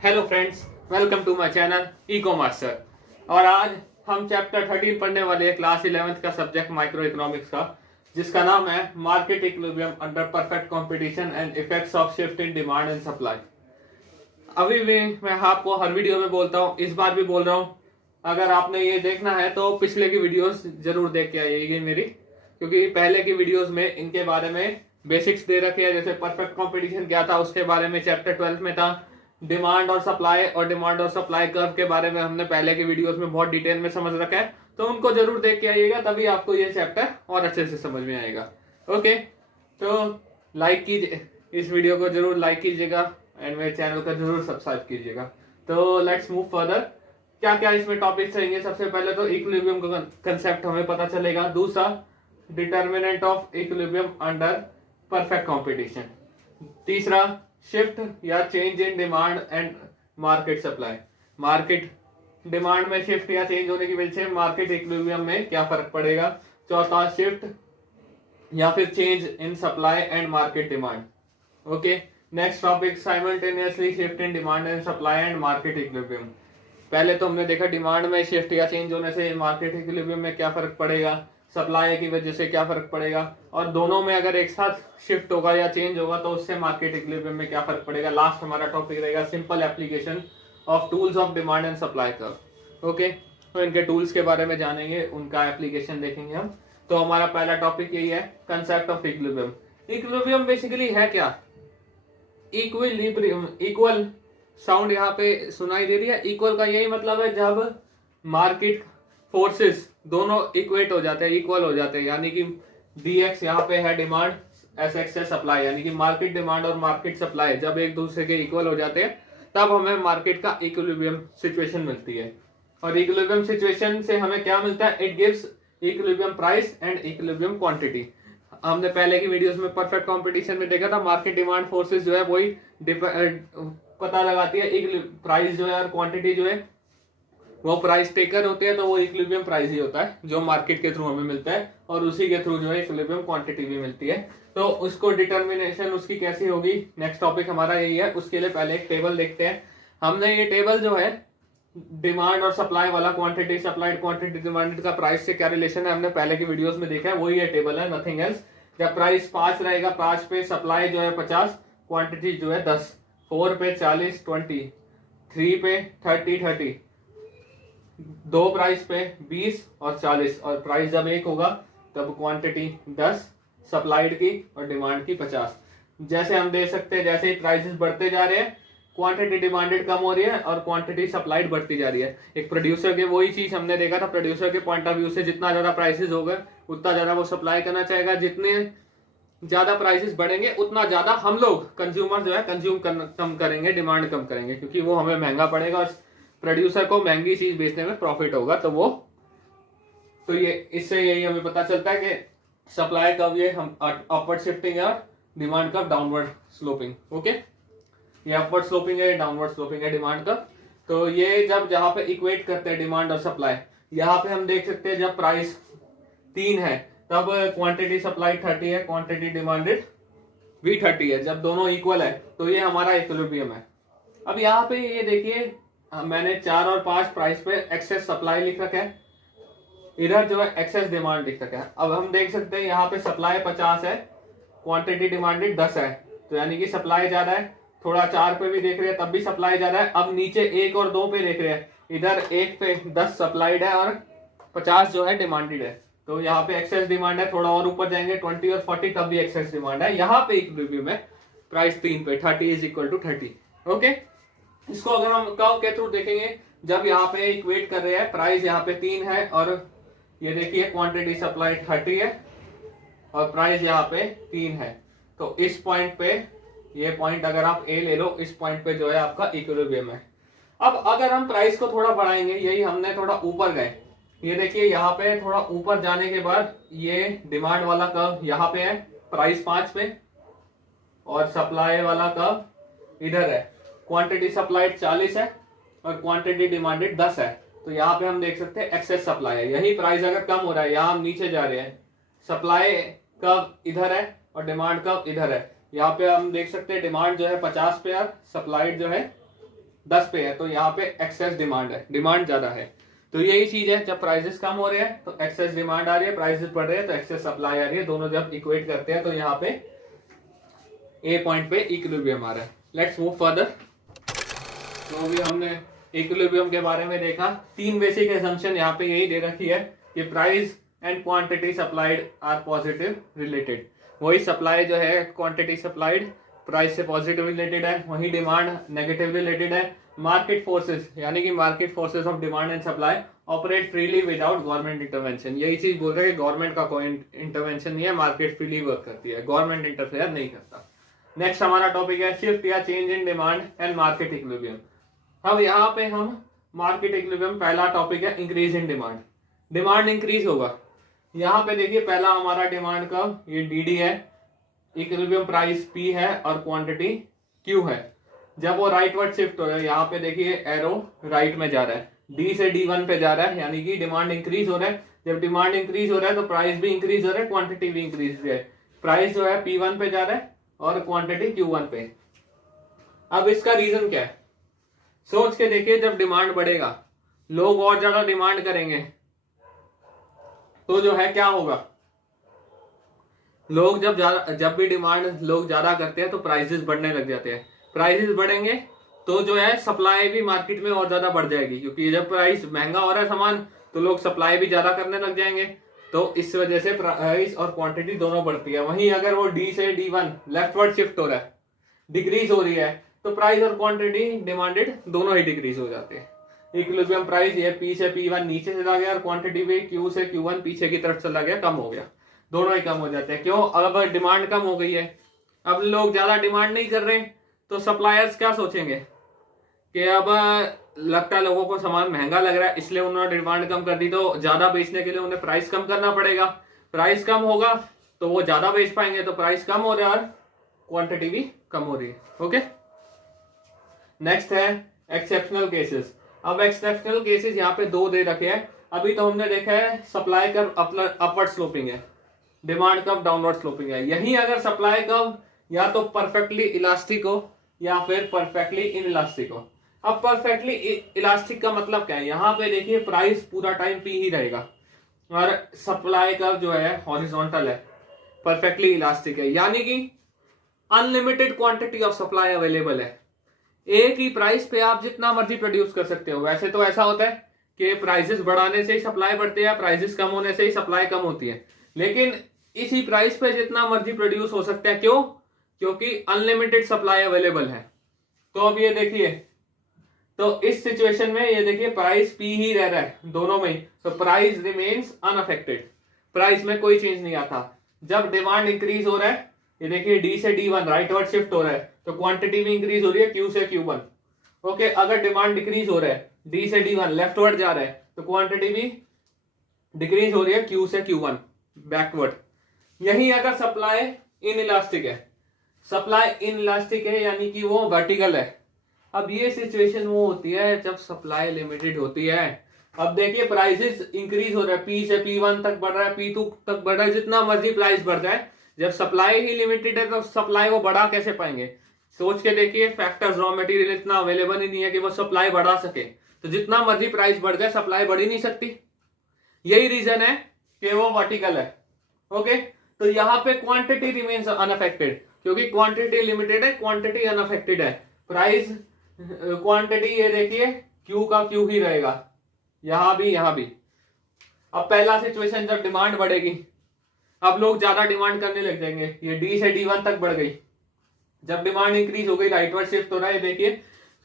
Hello friends, welcome to my channel Eco Master. और आज हम चैप्टर 13 पढ़ने वाले हैं, क्लास 11th का सब्जेक्ट माइक्रो इकोनॉमिक्स का, जिसका नाम है market equilibrium under perfect competition and effects of shift in demand and supply. अभी भी मैं आपको हर वीडियो में बोलता हूँ, इस बार भी बोल रहा हूँ, अगर आपने ये देखना है तो पिछले की वीडियोस जरूर देख के आइएगी मेरी, क्योंकि पहले की वीडियोस में इनके बारे में बेसिक्स दे रखे हैं। जैसे परफेक्ट कंपटीशन क्या था उसके बारे में चैप्टर 12 में था। डिमांड और सप्लाई कर्व के बारे में हमने पहले की वीडियोस में बहुत डिटेल में समझ रखा है, तो उनको जरूर देख के आइएगा, तभी आपको ये चैप्टर और अच्छे से समझ में आएगा। ओके, तो लाइक कीजिए, इस वीडियो को जरूर लाइक कीजिएगा एंड मेरे चैनल को जरूर सब्सक्राइब कीजिएगा। तो लेट्स मूव फर्दर। क्या क्या इसमें टॉपिक्स रहेंगे? सबसे पहले तो इक्विलिब्रियम का कंसेप्ट हमें पता चलेगा। दूसरा, determinant of equilibrium under perfect competition. तीसरा, शिफ्ट या change in demand and market supply. Market demand में शिफ्ट या चेंज होने की वजह से मार्केट इक्विलिब्रियम में क्या फर्क पड़ेगा। चौथा, शिफ्ट या फिर change in supply and market demand. Okay, next topic, simultaneously shift in demand and supply and market equilibrium. पहले तो हमने देखा डिमांड में शिफ्ट या चेंज होने से मार्केट इक्विलिब्रियम में क्या फर्क पड़ेगा, सप्लाई की वजह से क्या फर्क पड़ेगा, और दोनों में अगर एक साथ शिफ्ट होगा या चेंज होगा तो उससे मार्केट इक्विलिब्रियम में क्या फर्क पड़ेगा। लास्ट हमारा टॉपिक रहेगा simple application of tools of demand and supply curve. Okay, तो इनके टूल्स के बारे में जानेंगे, उनका एप्लीकेशन देखेंगे हम। तो हमारा पहला टॉपिक यही है, concept of equilibrium. Equilibrium basically है क्या? इक्विलिब्रियम, इक्वल साउंड यहाँ पे सुनाई दे रही है। इक्वल का यही मतलब है जब मार्केट फोर्सेस दोनों इक्वेट हो जाते हैं, इक्वल हो जाते हैं, यानी कि dx यहाँ पे है डिमांड, sx है सप्लाई, यानी कि मार्केट डिमांड और मार्केट सप्लाई जब एक दूसरे के इक्वल हो जाते हैं तब हमें मार्केट का इक्विलिब्रियम सिचुएशन मिलती है। और इक्विलिब्रियम सिचुएशन से हमें क्या मिलता है? It gives equilibrium price and equilibrium quantity. हमने पहले की वीडियोस में परफेक्ट कंपटीशन में देखा था, मार्केट डिमांड फोर्सेस जो है वही पता लगाती है, प्राइस जो है और क्वांटिटी जो है वो प्राइस टेकर होते हैं, तो वो इक्विलिब्रियम प्राइस ही होता है जो मार्केट के थ्रू हमें मिलता है, और उसी के थ्रू जो है इक्विलिब्रियम क्वांटिटी भी मिलती है। तो उसको डिटर्मिनेशन उसकी कैसी होगी, नेक्स्ट टॉपिक हमारा यही है। उसके लिए पहले एक टेबल देखते हैं। हमने ये टेबल जो है डिमांड और सप्लाई वाला, क्वांटिटी सप्लाइड, क्वांटिटी डिमांडेड का प्राइस से क्या रिलेशन है, हमने पहले की वीडियोस में देखा है, वही ये टेबल है, नथिंग एल्स। जब प्राइस 5 रहेगा, 5 पे सप्लाई जो है 50, क्वांटिटी जो है 10, 4 पे 40, 20, 3 पे 30, दो प्राइस पे 20 और 40, और प्राइस जब एक होगा तब क्वांटिटी 10 सप्लाइड की और डिमांड की 50। जैसे हम देख सकते हैं, जैसे ही प्राइसेस बढ़ते जा रहे हैं क्वांटिटी डिमांडेड कम हो रही है और क्वांटिटी सप्लाइड बढ़ती जा रही है। एक प्रोड्यूसर के वही चीज हमने देखा था, प्रोड्यूसर के पॉइंट ऑफ व्यू से जितना ज्यादा प्राइसेस होगा उतना ज्यादा वो सप्लाई करना चाहेगा, जितने ज्यादा प्राइसेस बढ़ेंगे उतना ज्यादा हम लोग कंज्यूमर जो है कंज्यूम कम करेंगे, डिमांड कम करेंगे, क्योंकि वो हमें महंगा पड़ेगा और प्रोड्यूसर को महंगी चीज बेचने में प्रॉफिट होगा। तो ये इससे यही हमें पता चलता है कि सप्लाई कर्व ये हम अपवर्ड शिफ्टिंग है और demand curve downward sloping. Okay, ये अपवर्ड स्लोपिंग है, डाउनवर्ड स्लोपिंग है डिमांड कर्व। तो ये जब जहां पे इक्वेट करते हैं डिमांड और सप्लाई, यहाँ पे हम देख सकते हैं जब प्राइस 3 है तब क्वांटिटी सप्लाई 30 है, क्वांटिटी डिमांडेड भी 30 है। जब दोनों इक्वल है तो ये हमारा इक्विलिब्रियम है। अब यहाँ पे ये देखिए, मैंने 4 और 5 प्राइस पे एक्सेस सप्लाई लिख रखा है, इधर जो है एक्सेस डिमांड लिख रखा है। अब हम देख सकते हैं यहाँ पे सप्लाई 50 है, क्वांटिटी डिमांडेड 10 है, तो यानी कि सप्लाई ज्यादा है। थोड़ा 4 पे भी देख रहे हैं तब भी सप्लाई ज्यादा है। अब नीचे 1 और 2 पे देख रहे हैं, इधर 1 पे 10 सप्लाइड है और 50 जो है डिमांडेड है, तो यहाँ पे एक्सेस डिमांड है। थोड़ा और ऊपर जाएंगे 20 और 40 तब भी एक्सेस डिमांड है। यहाँ पे इक्विलिब्रियम है प्राइस 3 पे, 30 इज इक्वल टू 30। ओके, इसको अगर हम कर्व के थ्रू देखेंगे, जब यहाँ पे इक्वेट कर रहे हैं, प्राइस यहाँ पे 3 है और ये देखिए क्वांटिटी सप्लाई 30 है और प्राइस यहाँ पे 3 है, तो इस पॉइंट पे, ये पॉइंट अगर आप ए ले लो, इस पॉइंट पे जो है आपका इक्विलिब्रियम है। अब अगर हम प्राइस को थोड़ा बढ़ाएंगे, यही हमने थोड़ा ऊपर गए, ये देखिए यहाँ पे थोड़ा ऊपर जाने के बाद ये डिमांड वाला कर्व यहाँ पे है, प्राइस 5 पे, और सप्लाई वाला कर्व इधर है, क्वांटिटी सप्लाइड 40 है और क्वांटिटी डिमांडेड 10 है। तो यहाँ पे हम देख सकते हैं एक्सेस सप्लाई है। यही प्राइस अगर कम हो रहा है, यहाँ हम नीचे जा रहे हैं, सप्लाई कर्व इधर है और डिमांड कर्व इधर है। यहाँ पे हम देख सकते हैं डिमांड जो है 50 पे और सप्लाइड जो है 10 पे है, तो यहाँ पे एक्सेस डिमांड है, डिमांड ज्यादा है। तो यही चीज है, जब प्राइसेस कम हो रहे हैं तो एक्सेस डिमांड आ रही है, प्राइसेस बढ़ रहे हैं तो एक्सेस सप्लाई आ रही है, दोनों जब इक्वेट करते हैं तो यहाँ पे ए पॉइंट पे इक्विलिब्रियम आ रहा है। Let's move further. तो अभी हमने इक्विलिब्रियम के बारे में देखा। 3 बेसिक असम्पशन यहाँ पे यही दे रखी है कि price and quantity supplied are positive related. वही सप्लाई जो है, क्वांटिटी सप्लाइड प्राइस से पॉजिटिव रिलेटेड है, वही डिमांड नेगेटिव रिलेटेड है। मार्केट फोर्सेस यानी कि market forces of demand and supply operate freely without government intervention. यही चीज बोल रहे हैं कि गवर्नमेंट का कोई इंटरवेंशन नहीं है, मार्केट फ्रीली वर्क करती है, गवर्नमेंट इंटरफेयर नहीं करता। नेक्स्ट हमारा टॉपिक है शिफ्ट या change in demand and market equilibrium. अब यहाँ पे हम मार्केट इक्विलिब्रियम, पहला टॉपिक है increase in demand. Demand increase होगा। यहाँ पे देखिए पहला हमारा डिमांड का ये डी है, इक्विलिब्रियम प्राइस पी है और क्वांटिटी क्यू है। जब वो राइट वर्ड शिफ्ट हो रहा है, यहाँ पे देखिए एरो राइट में जा रहा है, डी से D1 पे जा रहा है, यानी कि डिमांड इंक्रीज हो रहा है। जब डिमांड इंक्रीज हो रहा है तो प्राइस भी इंक्रीज हो रहा है, क्वांटिटी भी इंक्रीज हो रहा है। प्राइस जो है P1 पे जा रहा है और क्वांटिटी Q1 पे। अब इसका रीजन क्या है, सोच के देखिए। जब डिमांड बढ़ेगा, लोग और ज्यादा डिमांड करेंगे, तो जो है क्या होगा, लोग जब भी डिमांड लोग ज्यादा करते हैं तो प्राइसेस बढ़ने लग जाते हैं। प्राइसेस बढ़ेंगे तो जो है सप्लाई भी मार्केट में और ज्यादा बढ़ जाएगी, क्योंकि जब प्राइस महंगा हो रहा है सामान तो लोग सप्लाई भी ज्यादा करने लग जाएंगे, तो इस वजह से प्राइस और क्वांटिटी दोनों बढ़ती है। वहीं अगर वो डी से D1 लेफ्टवर्ड शिफ्ट हो रहा है, डिक्रीज हो रही है, तो प्राइस और क्वांटिटी डिमांडेड दोनों ही डिक्रीज हो जाते हैं। इक्विलिब्रियम प्राइस ये P से P1 नीचे चला गया और क्वांटिटी भी Q से Q1 पीछे की तरफ चला गया, कम हो गया, दोनों ही कम हो जाते हैं। क्यों, अब डिमांड कम हो गई है, अब लोग ज्यादा डिमांड नहीं कर रहे, तो सप्लायर्स क्या सोचेंगे कि अब लगता है लोगों को सामान महंगा लग रहा है, इसलिए उन्होंने डिमांड कम कर दी, तो ज्यादा बेचने के लिए उन्हें प्राइस कम करना पड़ेगा। प्राइस कम होगा तो वो ज्यादा बेच पाएंगे, तो प्राइस कम हो रहा है और क्वांटिटी भी कम हो रही है। ओके, नेक्स्ट है एक्सेप्शनल केसेस। अब एक्सेप्शनल केसेस यहाँ पे 2 दे रखे हैं। अभी तो हमने देखा है सप्लाई कर्व अपवर्ड स्लोपिंग है, डिमांड कर्व डाउनवर्ड स्लोपिंग है। यही अगर सप्लाई कर्व या तो परफेक्टली इलास्टिक हो या फिर परफेक्टली इनइलास्टिक हो। अब परफेक्टली इलास्टिक का मतलब क्या है, यहाँ पे देखिए प्राइस पूरा टाइम पी ही रहेगा और सप्लाई कर्व जो है हॉरिजॉन्टल है, परफेक्टली इलास्टिक है, यानी कि unlimited quantity of supply available है। एक ही प्राइस पे आप जितना मर्जी प्रोड्यूस कर सकते हो। वैसे तो ऐसा होता है कि प्राइसेस बढ़ाने से ही सप्लाई बढ़ती है, प्राइसेस कम होने से ही सप्लाई कम होती है, लेकिन इसी प्राइस पे जितना मर्जी प्रोड्यूस हो सकता है। क्यों, क्योंकि अनलिमिटेड सप्लाई अवेलेबल है। तो अब ये देखिए, तो इस सिचुएशन में ये देखिए प्राइस पी ही रह रहा है दोनों में, तो प्राइस रिमेन्स अनअफेक्टेड, प्राइस में कोई चेंज नहीं आता। जब डिमांड इंक्रीज हो रहा है, ये देखिए डी से D1 राइटवर्ड शिफ्ट हो रहा है, तो क्वांटिटी भी इंक्रीज हो रही है Q से Q1। ओके, अगर डिमांड डिक्रीज हो रहा है, डी से D1 लेफ्टवर्ड जा रहा है, तो क्वांटिटी भी डिक्रीज हो रही है Q से Q1 बैकवर्ड। यही अगर सप्लाई इनइलास्टिक है, सप्लाई इनइलास्टिक है यानी कि वो वर्टिकल है। अब ये सिचुएशन वो होती है जब सप्लाई लिमिटेड होती है। अब देखिए प्राइसेस इंक्रीज हो रहा है, P से P1 तक बढ़ रहा है, P2 तक बढ़ रहा है, जितना मर्जी प्राइस बढ़ जाए, जब सप्लाई ही लिमिटेड है तो सप्लाई वो बढ़ा कैसे पाएंगे। सोच के देखिए, फैक्टर्स रॉ मटेरियल इतना अवेलेबल ही नहीं है कि वो सप्लाई बढ़ा सके, तो जितना मर्जी प्राइस बढ़ जाए सप्लाई बढ़ ही नहीं सकती। यही रीजन है कि वो वर्टिकल है। ओके, तो यहाँ पे क्वांटिटी रिमेन्स अनअफेक्टेड, क्योंकि क्वांटिटी लिमिटेड है, क्वांटिटी अनअफेक्टेड है। प्राइस क्वांटिटी ये देखिए Q का Q ही रहेगा, यहां भी यहां भी। अब पहला सिचुएशन जब डिमांड बढ़ेगी, अब लोग ज्यादा डिमांड करने लग जाएंगे, ये डी से D1 तक बढ़ गई। जब डिमांड इंक्रीज हो गई, राइटवर्ड शिफ्ट हो रहा है देखिए,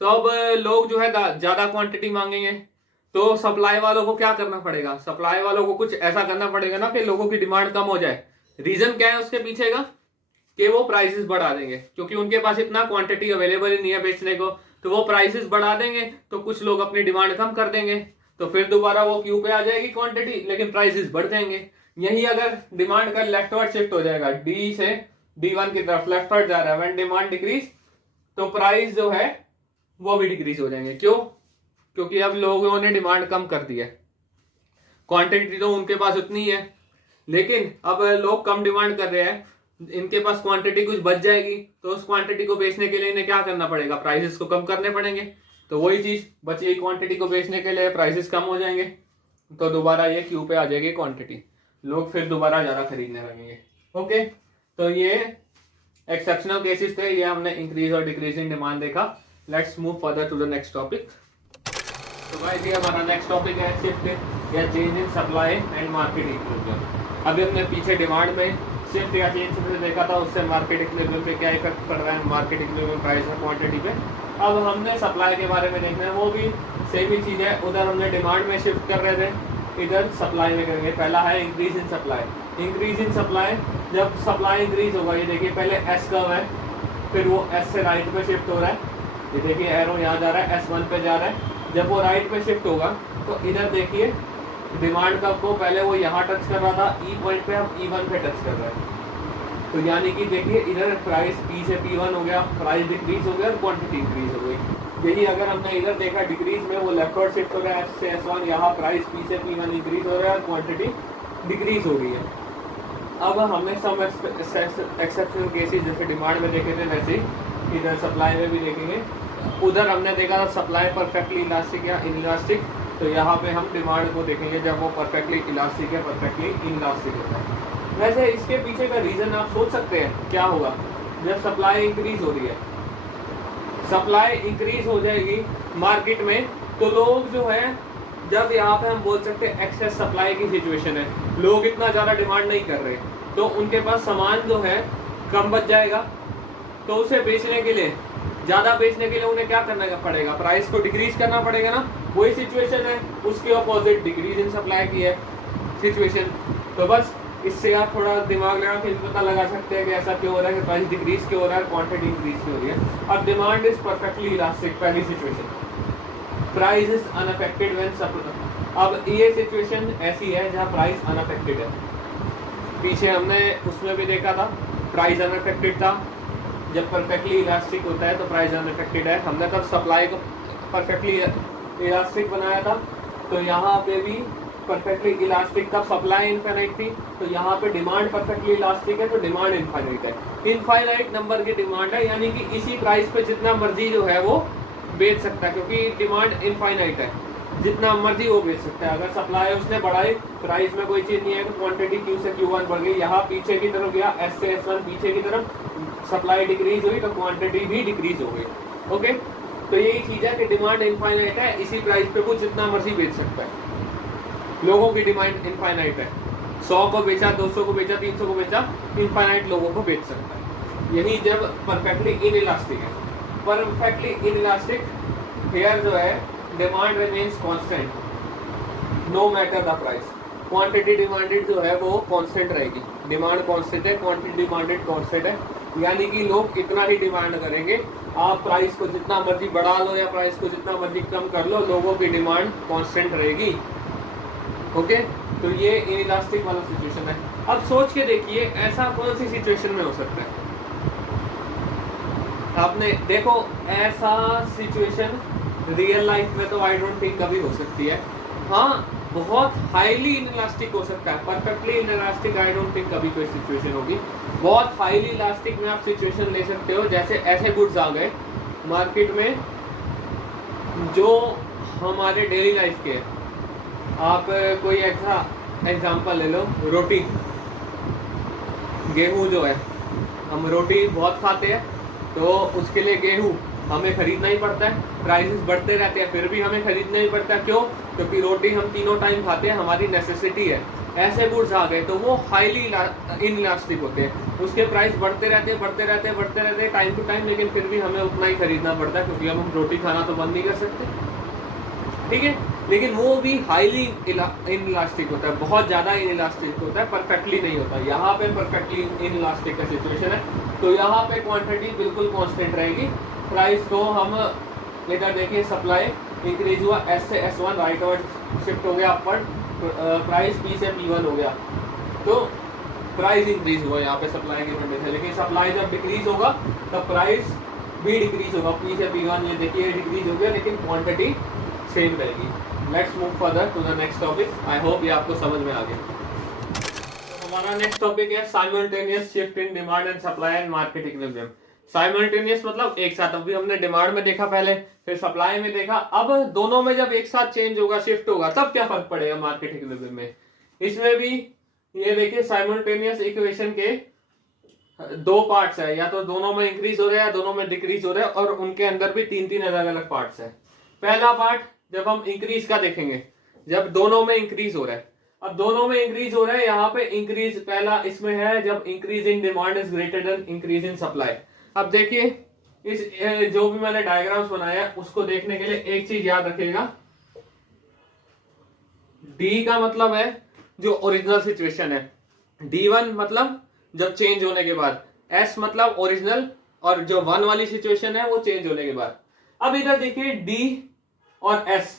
तो अब लोग जो है ज्यादा क्वांटिटी मांगेंगे, तो सप्लाई वालों को क्या करना पड़ेगा, सप्लाई वालों को कुछ ऐसा करना पड़ेगा ना कि लोगों की डिमांड कम हो जाए। रीजन क्या है उसके पीछे का, कि वो प्राइसेस बढ़ा देंगे, क्योंकि उनके पास इतना क्वांटिटी अवेलेबल ही नहीं है बेचने को, तो वो प्राइसेस बढ़ा देंगे, तो कुछ लोग अपनी डिमांड कम कर देंगे, तो फिर दोबारा वो क्यू पे आ जाएगी क्वांटिटी, लेकिन प्राइसेस बढ़ जाएंगे। यही अगर डिमांड का लेफ्टवर्ड शिफ्ट हो जाएगा, डी से D1 की तरफ लेफ्टवर्ड जा रहा है, व्हेन डिमांड डिक्रीज, तो प्राइस जो है वो भी डिक्रीज हो जाएंगे। क्यों, क्योंकि अब लोगों ने डिमांड कम कर दी है, क्वांटिटी तो उनके पास उतनी है, लेकिन अब लोग कम डिमांड कर रहे हैं, इनके पास क्वांटिटी कुछ बच जाएगी, तो उस क्वांटिटी को बेचने के लिए इन्हें क्या करना पड़ेगा, प्राइसेस को कम करने पड़ेंगे। तो वही चीज बची क्वांटिटी को बेचने के लिए प्राइसेस कम हो जाएंगे, तो दोबारा ये क्यू पे आ जाएगी क्वांटिटी, लोग फिर दोबारा ज्यादा खरीदने लगेंगे। ओके, तो ये एक्सेप्शनल केसेस थे, ये हमने इंक्रीज और डिक्रीज इन डिमांड देखा। Let's move further to the next topic. तो भाई ये हमारा नेक्स्ट टॉपिक है शिफ्ट या change in supply and market equilibrium. अभी हमने पीछे डिमांड में शिफ्ट या चेंज से देखा था, उससे मार्केट इक्विलिब्रियम पे क्या इफेक्ट पड़ रहा है, मार्केट इक्विलिब्रियम प्राइस और क्वांटिटी पे। अब हमने सप्लाई के बारे में देखना है, वो भी सेम ही चीज है। उधर हमने डिमांड में शिफ्ट कर रहे थे, इधर सप्लाई में करेंगे। पहला है increase in supply. Increase in supply, जब सप्लाई इंक्रीज होगा, ये देखिए पहले एस कर्व है, फिर वो एस से राइट पे शिफ्ट हो रहा है, ये देखिए एरो यहाँ जा रहा है, S1 पे जा रहा है। जब वो राइट पे शिफ्ट होगा तो इधर देखिए डिमांड कर्व को पहले वो यहाँ टच कर रहा था ई पॉइंट पे, अब E1 पे टच कर रहा है। तो यानी कि देखिए इधर प्राइस P से P1 हो गया, प्राइस डिक्रीज हो गया और क्वांटिटी इंक्रीज हो गई। यही अगर हमने इधर देखा डिक्रीज में, वो लेफ्टवर्ड शिफ्ट हो रहा है S से S1, यहाँ प्राइस P से P1 इंक्रीज हो रहा है और क्वांटिटी डिक्रीज हो गई है। अब हमने सम एक्सेप्शनल केसेस जैसे डिमांड में देखे थे, वैसे ही इधर सप्लाई में भी देखेंगे। उधर हमने देखा था सप्लाई परफेक्टली इलास्टिक या इनइलास्टिक, तो यहाँ पे हम डिमांड को देखेंगे जब वो परफेक्टली इलास्टिक है, परफेक्टली इनइलास्टिक होता है। वैसे इसके पीछे का रीजन आप सोच सकते हैं क्या होगा। जब सप्लाई इंक्रीज हो रही है, सप्लाई इंक्रीज हो जाएगी मार्केट में, तो लोग जो है, जब यहाँ पे हम बोल सकते हैं एक्सेस सप्लाई की सिचुएशन है, लोग इतना ज्यादा डिमांड नहीं कर रहे, तो उनके पास सामान जो है कम बच जाएगा। तो उसे बेचने के लिए, ज्यादा बेचने के लिए उन्हें क्या करना पड़ेगा, प्राइस को डिक्रीज करना पड़ेगा ना। वही सिचुएशन है, उसके अपोजिट डिक्रीज इन सप्लाई की है सिचुएशन। तो बस इससे आप थोड़ा दिमाग लगा फिर पता लगा सकते हैं कि ऐसा क्यों हो रहा है, कि प्राइस डिक्रीज क्यों हो रहा है, क्वांटिटी इंक्रीज क्यों हो रही है। अब डिमांड इज परफेक्टली इलास्टिक, पहली situation, price is unaffected when supply. अब ये सिचुएशन ऐसी है जहाँ प्राइस अनअफेक्टेड है। पीछे हमने उसमें भी देखा था प्राइस अनअफेक्टेड था, जब परफेक्टली इलास्टिक होता है तो प्राइस अनअफेक्टेड है। हमने तब सप्लाई को परफेक्टली इलास्टिक बनाया था, तो यहाँ पे भी परफेक्टली इलास्टिक, तब सप्लाई इनफाइनाइट थी, तो यहाँ पे डिमांड परफेक्टली इलास्टिक है, तो डिमांड इनफाइनाइट है। इनफाइनाइट नंबर की डिमांड है, यानी कि इसी प्राइस पे जितना मर्जी जो है वो बेच सकता है, क्योंकि डिमांड इनफाइनाइट है, जितना मर्जी वो बेच सकता है। अगर सप्लाई उसने बढ़ाई, प्राइस में कोई चीज नहीं है, तो क्वांटिटी Q से Q1 बढ़ गई, यहाँ पीछे की तरफ गया S से S1 पीछे की तरफ, सप्लाई डिक्रीज हुई तो क्वांटिटी भी डिक्रीज हो गई। ओके, तो यही चीज है कि डिमांड इनफाइनाइट है, इसी प्राइस पे वो जितना मर्जी बेच सकता है। लोगों की डिमांड इनफाइनाइट है, 100 को बेचा, 200 को बेचा, 300 को बेचा, इनफाइनाइट लोगों को बेच सकता है। यही जब परफेक्टली इनइलास्टिक है। परफेक्टली इनइलास्टिक हियर जो है demand remains constant no matter the price. Quantity demanded जो है वो कांस्टेंट रहेगी, डिमांड कांस्टेंट है, क्वांटिटी डिमांडेड कांस्टेंट है, यानी कि लोग इतना ही डिमांड करेंगे। आप प्राइस को जितना मर्जी बढ़ा लो या प्राइस को जितना मर्जी कम कर लो, लोगों की डिमांड कांस्टेंट रहेगी। ओके, तो ये इनइलास्टिक वाला सिचुएशन है। अब सोच के देखिए ऐसा कौन सी सिचुएशन में हो सकता है। आपने देखो ऐसा सिचुएशन रियल लाइफ में तो आई डोंट थिंक कभी हो सकती है। हाँ, बहुत हाईली इनइलास्टिक हो सकता है, perfectly inelastic I don't think कभी कोई सिचुएशन होगी। बहुत हाईली इलास्टिक में आप सिचुएशन ले सकते हो, जैसे ऐसे गुड्स आ गए मार्केट में जो हमारे डेली लाइफ के, आप कोई ऐसा एग्जांपल ले लो, रोटी, गेहूं जो है, हम रोटी बहुत खाते हैं, तो उसके लिए गेहूं हमें खरीदना ही पड़ता है, प्राइसेस बढ़ते रहते हैं फिर भी हमें खरीदना ही पड़ता है। क्यों? क्योंकि रोटी हम तीनों टाइम खाते हैं, हमारी नेसेसिटी है। ऐसे गुड्स आ गए तो वो हाईली इनइलास्टिक होते हैं, उसके प्राइस बढ़ते रहते हैं टाइम टू टाइम, लेकिन फिर भी हमें उतना ही खरीदना पड़ता है, क्योंकि हम रोटी खाना तो बंद नहीं कर सकते, ठीक है। लेकिन वो भी हाईली इनइलास्टिक होता है, बहुत ज्यादा इनइलास्टिक होता है, परफेक्टली नहीं होता। यहाँ पे परफेक्टली इनइलास्टिक का सिचुएशन है, तो यहाँ पे क्वांटिटी बिल्कुल कांस्टेंट रहेगी। प्राइस को हम इधर देखिए, सप्लाई इंक्रीज हुआ, S से S1 राइटवर्ड शिफ्ट हो गया अपवर्ड, प्राइस P से P1 हो गया, तो प्राइस इंक्रीज हुआ यहाँ पे सप्लाई की वजह से। लेकिन सप्लाई जब डिक्रीज होगा तब प्राइस भी डिक्रीज होगा, P से P1 ये देखिए डिक्रीज हो गया, लेकिन क्वांटिटी सेम रहेगी। Let's move further to the next topic. I hope ये आपको समझ में आ गया। तो हमारा नेक्स्ट टॉपिक है simultaneous shift in demand and supply and market equilibrium. Simultaneous मतलब एक साथ। अभी हमने डिमांड में देखा पहले, फिर सप्लाई में देखा, अब दोनों में जब एक साथ चेंज होगा, शिफ्ट होगा, तब क्या फर्क पड़ेगा मार्केट इक्विलिब्रियम में। इसमें भी ये देखिए साइमल्टेनियस इक्वेशन के दो पार्ट्स है, या तो दोनों में इंक्रीज हो रहा है या दोनों में डिक्रीज हो रहा है, और उनके अंदर भी तीन तीन अलग अलग पार्ट्स है। पहला पार्ट जब हम इंक्रीज का देखेंगे, जब दोनों में इंक्रीज हो रहा है। अब दोनों में इंक्रीज हो रहा है, यहाँ पे इंक्रीज पहला इसमें है जब increase in demand is greater than increase in supply. अब देखिए इस जो भी मैंने डायग्राम्स बनाया उसको देखने के लिए एक चीज याद रखिएगा, डी का मतलब है जो ओरिजिनल सिचुएशन है, D1 मतलब जब चेंज होने के बाद, S मतलब ओरिजिनल, और जो 1 वाली सिचुएशन है वो चेंज होने के बाद। अब इधर देखिए D और S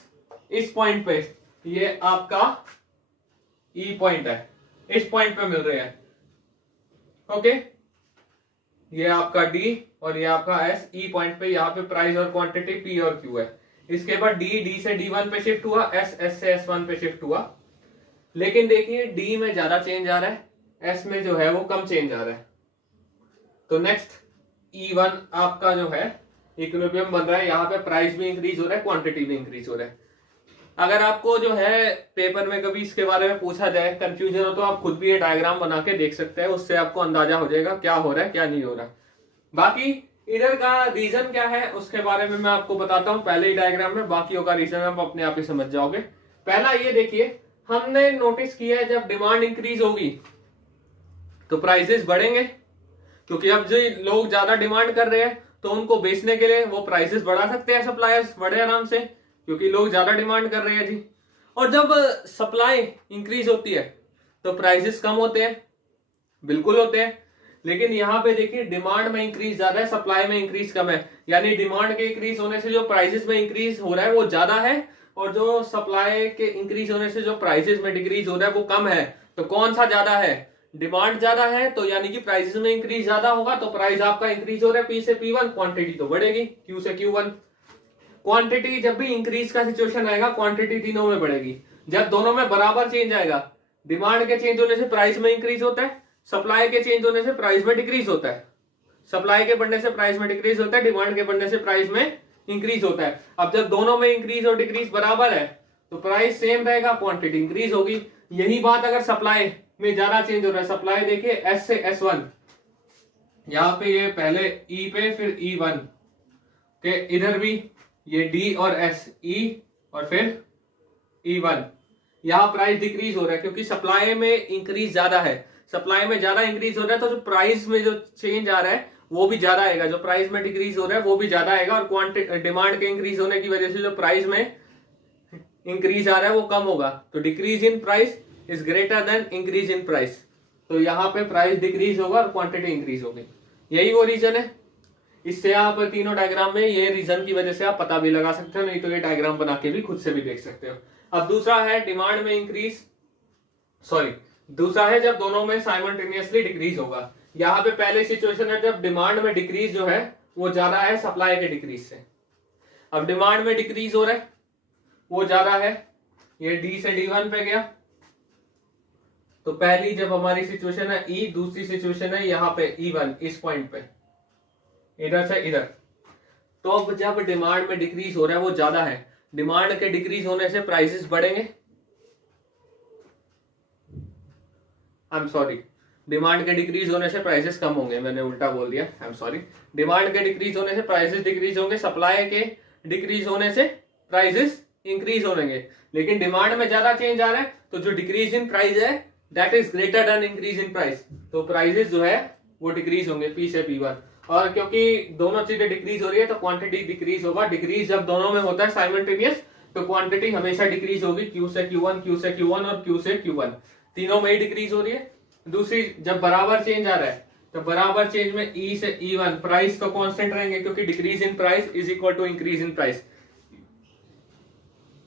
इस पॉइंट पे, ये आपका E पॉइंट है, इस पॉइंट पे मिल रहे हैं। ओके, ये आपका D और ये आपका S E पॉइंट पे, यहाँ पे प्राइस और क्वांटिटी P और Q है। इसके बाद D से D1 पे शिफ्ट हुआ, S से S1 पे शिफ्ट हुआ। लेकिन देखिए D में ज्यादा चेंज आ रहा है, S में जो है वो कम चेंज आ रहा है। तो नेक्स्ट E1 आपका जो है इक्विलिब्रियम बन रहा है, यहाँ पे प्राइस भी इंक्रीज हो रहा है, क्वांटिटी भी इंक्रीज हो रहा है। अगर आपको जो है पेपर में कभी इसके बारे में पूछा जाए, कंफ्यूजन हो, तो आप खुद भी ये डायग्राम बना के देख सकते हैं, उससे आपको अंदाजा हो जाएगा क्या हो रहा है क्या नहीं हो रहा। बाकी इधर का रीजन क्या है उसके बारे में मैं आपको बताता हूं पहले ही डायग्राम में, बाकियों का रीजन आप अपने आप ही समझ जाओगे। पहला ये देखिए, हमने नोटिस किया है जब डिमांड इंक्रीज होगी तो प्राइसेस बढ़ेंगे, क्योंकि अब जो लोग ज्यादा डिमांड कर रहे हैं तो उनको बेचने के लिए वो प्राइसेस बढ़ा सकते हैं, सप्लायर्स बड़े आराम से, क्योंकि लोग ज्यादा डिमांड कर रहे हैं जी। और जब सप्लाई इंक्रीज होती है तो प्राइसेस कम होते हैं, बिल्कुल होते हैं। लेकिन यहाँ पे देखिए डिमांड में इंक्रीज ज्यादा है, सप्लाई में इंक्रीज कम है, यानी डिमांड के इंक्रीज होने से जो प्राइसेस में इंक्रीज हो रहा है वो ज्यादा है, और जो सप्लाई के इंक्रीज होने से जो प्राइसेस में डिक्रीज हो रहा है वो कम है। तो कौन सा ज्यादा है? डिमांड ज्यादा है, तो यानी कि प्राइसेस में इंक्रीज ज्यादा होगा, तो प्राइस आपका इंक्रीज हो रहा है P से P1, क्वांटिटी तो बढ़ेगी Q से Q1। क्वांटिटी जब भी इंक्रीज का सिचुएशन आएगा, क्वांटिटी तीनों में बढ़ेगी। जब दोनों में बराबर चेंज आएगा, डिमांड के चेंज होने से प्राइस में इंक्रीज होता है, सप्लाई के चेंज होने से प्राइस में डिक्रीज होता है, सप्लाई के बढ़ने से प्राइस में डिक्रीज होता है, डिमांड के बढ़ने से प्राइस में इंक्रीज होता है। अब जब दोनों में इंक्रीज और डिक्रीज बराबर है तो प्राइस सेम रहेगा, क्वांटिटी इंक्रीज होगी। यही बात अगर सप्लाई में ज्यादा चेंज हो रहा है, सप्लाई देखिए S से S1, यहाँ पे ये पहले E पे फिर E1 के, इधर भी ये D और S, E और फिर E1, यहाँ प्राइस डिक्रीज हो रहा है क्योंकि सप्लाई में इंक्रीज ज्यादा है, सप्लाई में ज्यादा इंक्रीज हो रहा है, तो जो प्राइस में जो चेंज आ रहा है वो भी ज्यादा आएगा, जो प्राइस में डिक्रीज हो रहा है वो भी ज्यादा आएगा, और क्वांटिटी डिमांड के इंक्रीज होने की वजह से जो प्राइस में इंक्रीज आ रहा है वो कम होगा। तो decrease in price is greater than increase in price, तो यहाँ पे प्राइस डिक्रीज होगा और क्वांटिटी इंक्रीज होगी। यही वो रीजन है। इससे आप तीनों डायग्राम में ये रीजन की वजह से आप पता भी लगा सकते हो, नहीं तो ये डायग्राम बना के भी खुद से भी देख सकते हो। अब दूसरा है डिमांड में इंक्रीज, दूसरा है जब दोनों में साइमल्टेनियसली डिक्रीज होगा। यहाँ पे पहले सिचुएशन है जब डिमांड में डिक्रीज जो है वो ज्यादा है सप्लाई के डिक्रीज से। अब डिमांड में डिक्रीज हो रहा है वो ज्यादा है, ये D से D1 पे गया, तो पहली जब हमारी सिचुएशन है E, दूसरी सिचुएशन है यहाँ पे E1 इस पॉइंट पे, इधर से इधर। तो अब जब डिमांड में डिक्रीज हो रहा है वो ज्यादा है, डिमांड के डिक्रीज होने से प्राइसेस बढ़ेंगे, आई एम सॉरी, डिमांड के डिक्रीज होने से प्राइसेस कम होंगे, मैंने उल्टा बोल दिया, आई एम सॉरी। डिमांड के डिक्रीज होने से प्राइसेस डिक्रीज होंगे, सप्लाई के डिक्रीज होने से प्राइसेस इंक्रीज होंगे। लेकिन डिमांड में ज्यादा चेंज आ रहा है तो जो डिक्रीज इन प्राइस है that is greater than increase in price, तो प्राइसेस जो है वो डिक्रीज होंगे P से P1। और क्योंकि दोनों चीजें डिक्रीज हो रही है तो क्वांटिटी डिक्रीज होगा। डिक्रीज जब दोनों में होता है साइमल्टेनियस तो क्वांटिटी हमेशा डिक्रीज होगी, Q से Q1, Q से Q1 और Q से Q1, तीनों में ही डिक्रीज हो रही है। दूसरी जब बराबर चेंज आ रहा है तो बराबर चेंज में E से E1 प्राइस तो कांस्टेंट रहेंगे, क्योंकि decrease in price is equal to increase in price,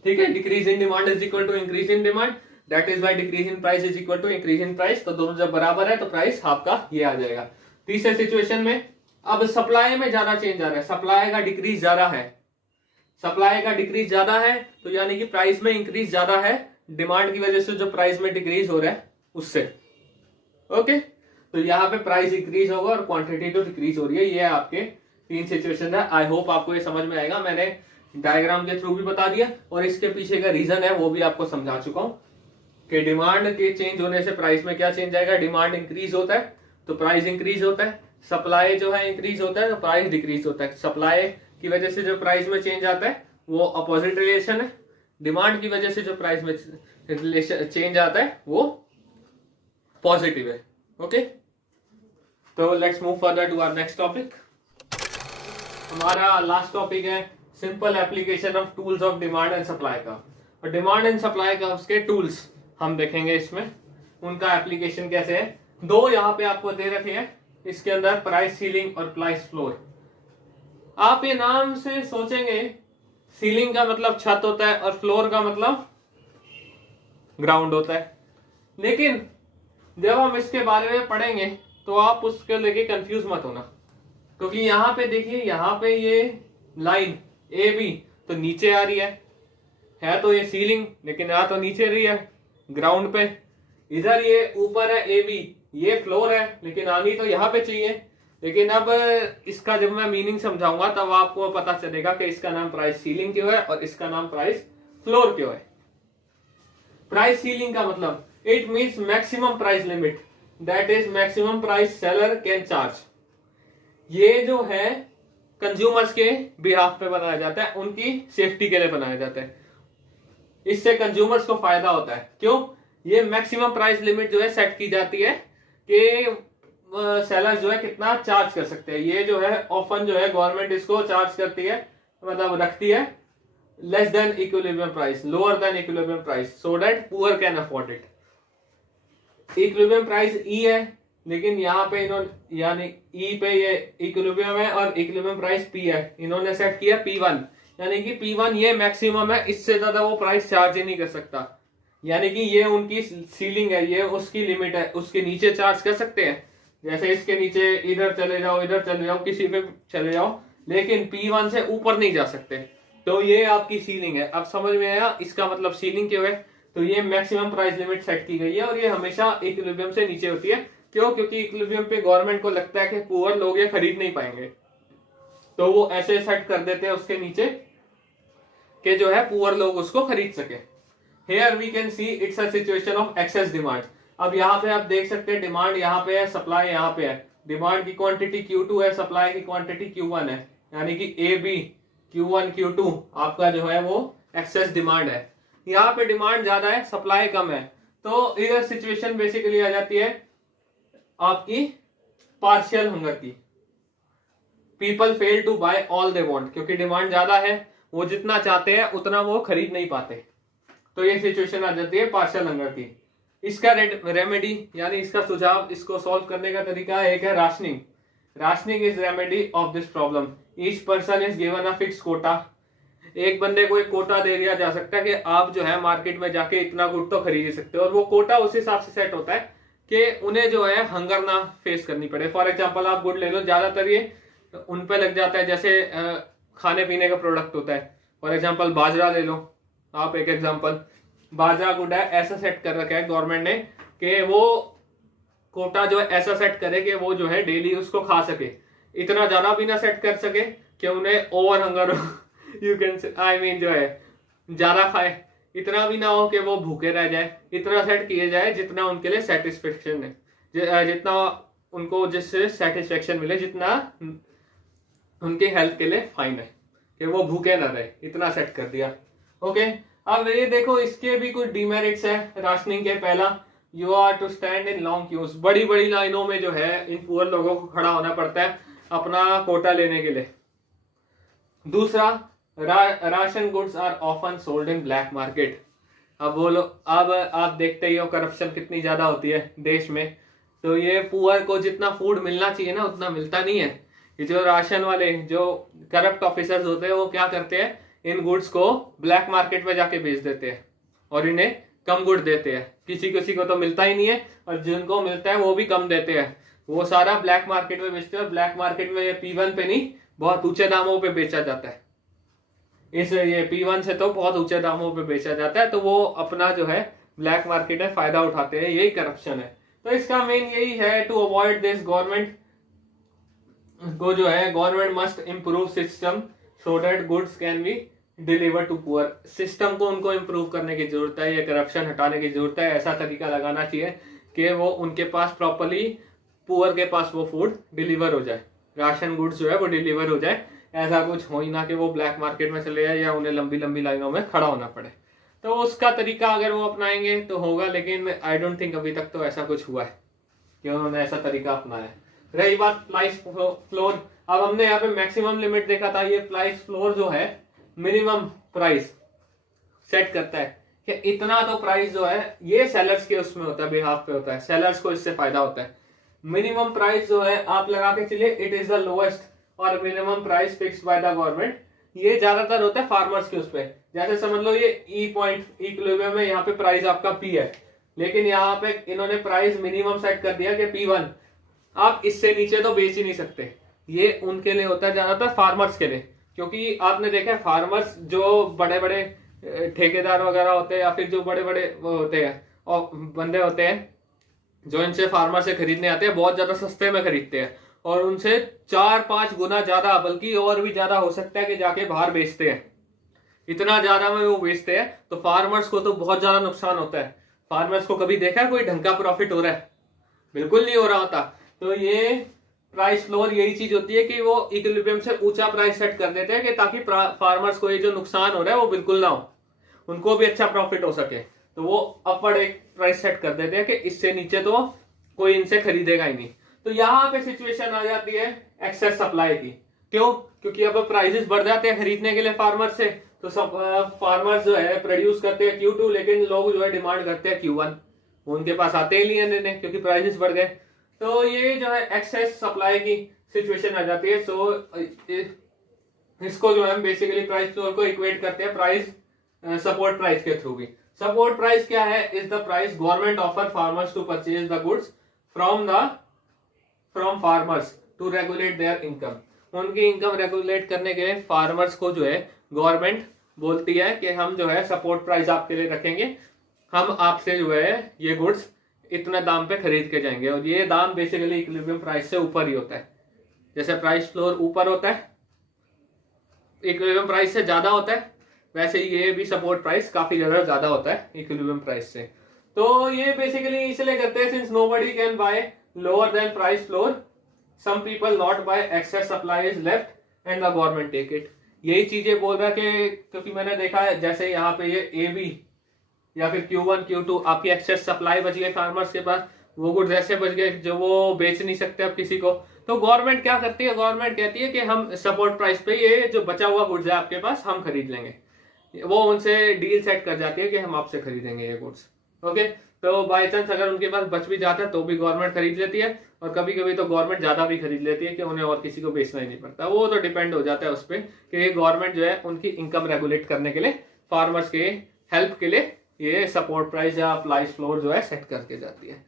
ठीक है। Decrease in demand is equal to increase in demand, that is why decrease in price is equal to increase in price. तो दोनों जब बराबर है तो प्राइस आपका ये आ जाएगा। तीसरे सिचुएशन में अब सप्लाई में ज्यादा चेंज आ रहा है, सप्लाई का डिक्रीज ज्यादा है, सप्लाई का डिक्रीज ज्यादा है तो यानी कि प्राइस में इंक्रीज ज्यादा है, डिमांड की वजह से जो प्राइस में डिक्रीज हो रहा है उससे। ओके, तो यहाँ पे प्राइस इंक्रीज होगा और क्वांटिटी तो डिक्रीज हो रही है। ये आपके 3 सिचुएशन है। आई होप आपको ये समझ में आएगा। मैंने डायग्राम के थ्रू भी बता दिया और इसके पीछे का रीजन है वो भी आपको समझा चुका हूँ कि डिमांड के चेंज होने से प्राइस में क्या चेंज आएगा। डिमांड इंक्रीज होता है तो प्राइस इंक्रीज होता है, सप्लाई जो है इंक्रीज होता है तो प्राइस डिक्रीज होता है। सप्लाई की वजह से जो प्राइस में चेंज आता है वो अपोजिट रिलेशन है, डिमांड की वजह से जो प्राइस में चेंज आता है वो पॉजिटिव है। ओके, तो let's move further to our next topic. हमारा लास्ट टॉपिक है simple application of tools of demand and supply का। और डिमांड एंड सप्लाई का उसके टूल्स हम देखेंगे, इसमें उनका एप्लीकेशन कैसे है। दो यहाँ पे आपको दे रखे हैं, इसके अंदर प्राइस सीलिंग और प्राइस फ्लोर। आप ये नाम से सोचेंगे सीलिंग का मतलब छत होता है और फ्लोर का मतलब ग्राउंड होता है, लेकिन जब हम इसके बारे में पढ़ेंगे तो आप उसके लेके कंफ्यूज मत होना, क्योंकि यहाँ पे देखिए, यहाँ पे ये लाइन ए बी तो नीचे आ रही है तो ये सीलिंग, लेकिन यहाँ तो नीचे रही है ग्राउंड पे। इधर ये ऊपर है ए बी, ये फ्लोर है, लेकिन आनी तो यहाँ पे चाहिए। लेकिन अब इसका जब मैं मीनिंग समझाऊंगा तब आपको पता चलेगा कि इसका नाम प्राइस सीलिंग क्यों है और इसका नाम प्राइस फ्लोर क्यों है। प्राइस सीलिंग का मतलब it means maximum price limit, that is maximum price seller can charge. ये जो है कंज्यूमर्स के बिहाफ पे बनाया जाता है, उनकी सेफ्टी के लिए बनाया जाता है। इससे कंज्यूमर्स को फायदा होता है। क्यों? ये मैक्सिमम प्राइस लिमिट जो है सेट की जाती है कि सेलर जो है कितना चार्ज कर सकते हैं। ये जो है ऑफन जो है गवर्नमेंट इसको चार्ज करती है, मतलब रखती है less than equilibrium price, lower than equilibrium price, so that poor can afford it. Equilibrium price E है, लेकिन यहाँ पे इन्होंने यानी ई पे ये इक्विलिब्रियम है और इक्विलिब्रियम प्राइस पी है, इन्होंने सेट किया P1, यानी कि P1 ये मैक्सिमम है, इससे ज्यादा वो प्राइस चार्ज ही नहीं कर सकता। यानी कि ये उनकी सीलिंग है, ये उसकी लिमिट है, उसके नीचे चार्ज कर सकते हैं। जैसे इसके नीचे इधर चले जाओ, इधर चले जाओ, किसी पे चले जाओ, लेकिन P1 से ऊपर नहीं जा सकते। तो ये आपकी सीलिंग है। अब समझ में आया इसका मतलब सीलिंग क्यों है। तो ये मैक्सिमम प्राइस लिमिट सेट की गई है और ये हमेशा इक्विलिब्रियम से नीचे होती है। क्यों? क्योंकि इक्विलिब्रियम पे गवर्नमेंट को लगता है कि पुअर लोग ये खरीद नहीं पाएंगे, तो वो ऐसे सेट कर देते हैं उसके नीचे कि जो है पुअर लोग उसको खरीद सके। Here we can see it's a situation of excess demand। अब यहाँ पे आप देख सकते हैं डिमांड यहाँ पे है, सप्लाई यहाँ पे है। डिमांड की क्वांटिटी Q2 है, सप्लाई की क्वांटिटी Q1 है, यानी कि ए बी Q1 Q2 आपका जो है वो एक्सेस डिमांड है। यहाँ पे डिमांड ज्यादा है, सप्लाई कम है, तो इधर सिचुएशन बेसिकली आ जाती है आपकी पार्शियल हंगर की। People fail to buy all they want, क्योंकि डिमांड ज्यादा है, वो जितना चाहते हैं उतना वो खरीद नहीं पाते, तो ये सिचुएशन आ जाती है पार्शियल हंगर की। इसका रेमेडी यानी इसका सुझाव, इसको सॉल्व करने का तरीका एक है rationing. Rationing is remedy of this problem. Each person is given a fix quota. एक बंदे को एक कोटा दे दिया जा सकता है कि आप जो है मार्केट में जाके इतना गुड तो खरीद सकते हो, और वो कोटा उस हिसाब से सेट होता है कि उन्हें जो है हंगर ना फेस करनी पड़े। फॉर एग्जाम्पल आप गुड ले लो, ज्यादातर ये उन पे लग जाता है, जैसे खाने पीने का प्रोडक्ट होता है। फॉर एग्जाम्पल बाजरा ले लो आप, एक एग्जाम्पल बाजरा गुड है, ऐसा सेट कर रखा है गवर्नमेंट ने कि वो कोटा जो है ऐसा सेट करे कि वो जो है डेली उसको खा सके। इतना ज्यादा भी ना सेट कर सके कि उन्हें over hunger you can I mean जो है ज्यादा खाए, इतना भी ना हो कि वो भूखे रह जाए। इतना सेट किया जाए जितना उनके लिए सेटिस्फेक्शन है, जितना उनको जिससे सेटिस्फेक्शन मिले, जितना उनके हेल्थ के लिए फाइन है, कि वो भूखे ना रहे, इतना सेट कर दिया। ओके, अब ये देखो इसके भी कुछ डिमेरिट्स है राशनिंग के। पहला, you are to stand in long queues. बड़ी बड़ी लाइनों में जो है इन पुअर लोगों को खड़ा होना पड़ता है अपना कोटा लेने के लिए। दूसरा, ration goods are often sold in black market. अब बोलो, अब आप देखते ही हो करप्शन कितनी ज्यादा होती है देश में, तो ये पुअर को जितना फूड मिलना चाहिए ना उतना मिलता नहीं है। ये जो राशन वाले जो करप्ट ऑफिसर्स होते हैं वो क्या करते हैं, इन गुड्स को ब्लैक मार्केट में जाके बेच देते हैं और इन्हें कम गुड देते हैं। किसी किसी को तो मिलता ही नहीं है और जिनको मिलता है वो भी कम देते हैं, वो सारा ब्लैक मार्केट में बेचते हैं। और ब्लैक मार्केट में ये P1 पे नहीं, बहुत ऊंचे दामों पे बेचा जाता है। ये P1 से तो बहुत ऊंचे दामों पे बेचा जाता है, तो वो अपना जो है ब्लैक मार्केट में फायदा उठाते हैं। यही करप्शन है। तो इसका मेन यही है, टू अवॉइड दिस गवर्नमेंट को जो है, government must improve system so that goods can be deliver to poor. System को उनको इम्प्रूव करने की जरूरत है, ये करप्शन हटाने की जरूरत है, ऐसा तरीका लगाना चाहिए कि वो उनके पास प्रॉपरली, पुअर के पास वो फूड डिलीवर हो जाए, राशन गुड्स जो है वो डिलीवर हो जाए। ऐसा कुछ हो ही ना कि वो ब्लैक मार्केट में चले जाए या उन्हें लंबी लंबी लाइनों में खड़ा होना पड़े। तो उसका तरीका अगर वो अपनाएंगे तो होगा, लेकिन आई डोंट थिंक अभी तक तो ऐसा कुछ हुआ है कि उन्होंने ऐसा तरीका अपनाया है। रही बात प्राइस फ्लोर, अब हमने यहाँ पे मैक्सिमम लिमिट देखा था, ये प्राइस फ्लोर जो है मिनिमम प्राइस सेट करता है कि इतना तो प्राइस जो है, ये सेलर्स के उसमें होता है, बिहाफ पे होता है, सेलर्स को इससे फायदा होता है। मिनिमम प्राइस जो है आप लगा के चलिए, इट इज द लोएस्ट और minimum price fixed by the government. ये ज्यादातर होता है फार्मर्स के उस पे, जैसे समझ लो ये ई पॉइंट इक्विलिब्रियम में यहाँ पे प्राइस आपका पी है, लेकिन यहाँ पे इन्होंने प्राइस मिनिमम सेट कर दिया कि P1, आप इससे नीचे तो बेच ही नहीं सकते। ये उनके लिए होता है ज्यादातर, फार्मर्स के लिए, क्योंकि आपने देखा है फार्मर्स जो बड़े बड़े ठेकेदार वगैरह होते हैं या फिर जो बड़े बड़े वो होते हैं और बंदे होते हैं जो इनसे फार्मर से खरीदने आते हैं, बहुत ज्यादा सस्ते में खरीदते हैं और उनसे 4-5 गुना ज्यादा, बल्कि और भी ज्यादा हो सकता है कि जाके बाहर बेचते हैं, इतना ज्यादा में वो बेचते हैं। तो फार्मर्स को तो बहुत ज्यादा नुकसान होता है। फार्मर्स को कभी देखा है कोई ढंग का प्रॉफिट हो रहा है? बिल्कुल नहीं हो रहा होता। तो ये प्राइस फ्लोर यही चीज होती है कि वो इक्विलिब्रियम से ऊंचा प्राइस सेट कर देते हैं कि ताकि फार्मर्स को ये जो नुकसान हो रहा है वो बिल्कुल ना हो, उनको भी अच्छा प्रॉफिट हो सके। तो वो अपवर्ड एक प्राइस सेट कर देते हैं कि इससे नीचे तो कोई इनसे खरीदेगा ही नहीं। तो यहाँ पे सिचुएशन आ जाती है एक्सेस सप्लाई की। क्यों? क्योंकि अब प्राइसेस बढ़ जाते हैं खरीदने के लिए फार्मर से, तो सब फार्मर्स जो है प्रोड्यूस करते हैं Q2, लेकिन लोग जो है डिमांड करते हैं Q1, उनके पास आते ही नहीं है लेने, क्योंकि प्राइसेस बढ़ गए। तो ये जो है एक्सेस सप्लाई की सिचुएशन आ जाती है। सो इसको जो है बेसिकली प्राइस फ्लोर को इक्वेट करते हैं प्राइस सपोर्ट प्राइस के थ्रू भी। सपोर्ट प्राइस क्या है? Is the price government offer farmers to purchase the goods from farmers to regulate their income. उनकी इनकम रेगुलेट करने के लिए फार्मर्स को जो है गवर्नमेंट बोलती है कि हम जो है सपोर्ट प्राइस आपके लिए रखेंगे, हम आपसे जो है ये गुड्स इतने दाम पे खरीद के जाएंगे। और ये दाम बेसिकली इक्विलिब्रियम प्राइस से ऊपर ही होता है। जैसे प्राइस फ्लोर ऊपर होता है, इक्विलिब्रियम प्राइस से ज्यादा होता है, वैसे ये भी सपोर्ट प्राइस काफी ज्यादा होता है इक्विलिब्रियम प्राइस से। तो ये बेसिकली इसलिए करते हैं since nobody can buy lower than price floor, some people not buy, excess supply is left and the government take it. यही चीजें बोल रहा है कि क्योंकि मैंने देखा है जैसे यहाँ पे ये AB या फिर Q1 Q2 आपकी एक्सेस सप्लाई बच गई फार्मर्स के पास, वो गुड्स ऐसे बच गए जो वो बेच नहीं सकते अब किसी को। तो गवर्नमेंट क्या करती है? गवर्नमेंट कहती है कि हम सपोर्ट प्राइस पे ये जो बचा हुआ गुड्स है आपके पास हम खरीद लेंगे। वो उनसे डील सेट कर जाती है कि हम आपसे खरीदेंगे ये गुड्स। ओके, तो बाई चांस अगर उनके पास बच भी जाता है तो भी गवर्नमेंट खरीद लेती है, और कभी कभी तो गवर्नमेंट ज्यादा भी खरीद लेती है कि उन्हें और किसी को बेचना ही नहीं पड़ता। वो तो डिपेंड हो जाता है उस पर कि गवर्नमेंट जो है उनकी इनकम रेगुलेट करने के लिए फार्मर्स के हेल्प के लिए ये सपोर्ट प्राइस या प्राइस फ्लोर जो है सेट करके जाती है।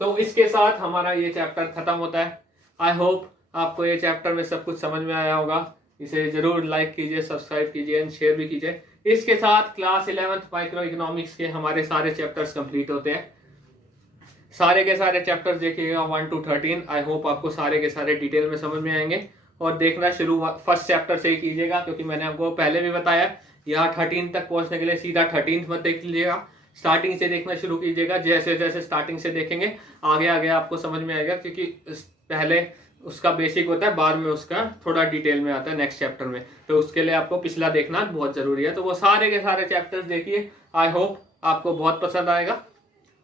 तो इसके साथ हमारा ये चैप्टर खत्म होता है। आई होप आपको ये चैप्टर में सब कुछ समझ में आया होगा। इसे जरूर लाइक कीजिए, सब्सक्राइब कीजिए एंड शेयर भी कीजिए। इसके साथ क्लास 11th माइक्रो इकोनॉमिक्स के हमारे सारे चैप्टर्स कंप्लीट होते हैं। सारे के सारे चैप्टर्स देखिएगा 1 to 13। आई होप आपको सारे के सारे डिटेल में समझ में आएंगे। और देखना शुरू फर्स्ट चैप्टर से ही कीजिएगा, क्योंकि मैंने आपको पहले भी बताया यहाँ 13 तक पहुंचने के लिए सीधा 13th मत देख लीजिएगा, स्टार्टिंग से देखना शुरू कीजिएगा। जैसे जैसे स्टार्टिंग से देखेंगे आगे आगे आपको समझ में आएगा, क्योंकि पहले उसका बेसिक होता है, बाद में उसका थोड़ा डिटेल में आता है नेक्स्ट चैप्टर में। तो उसके लिए आपको पिछला देखना बहुत जरूरी है। तो वो सारे के सारे चैप्टर्स देखिए, आई होप आपको बहुत पसंद आएगा।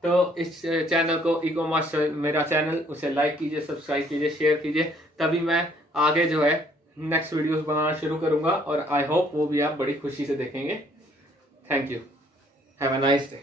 तो इस चैनल को ई-कॉमर्स मेरा चैनल, उसे लाइक कीजिए, सब्सक्राइब कीजिए, शेयर कीजिए, तभी मैं आगे जो है नेक्स्ट वीडियोस बनाना शुरू करूंगा। और आई होप वो भी आप बड़ी खुशी से देखेंगे। Thank you, have a nice day.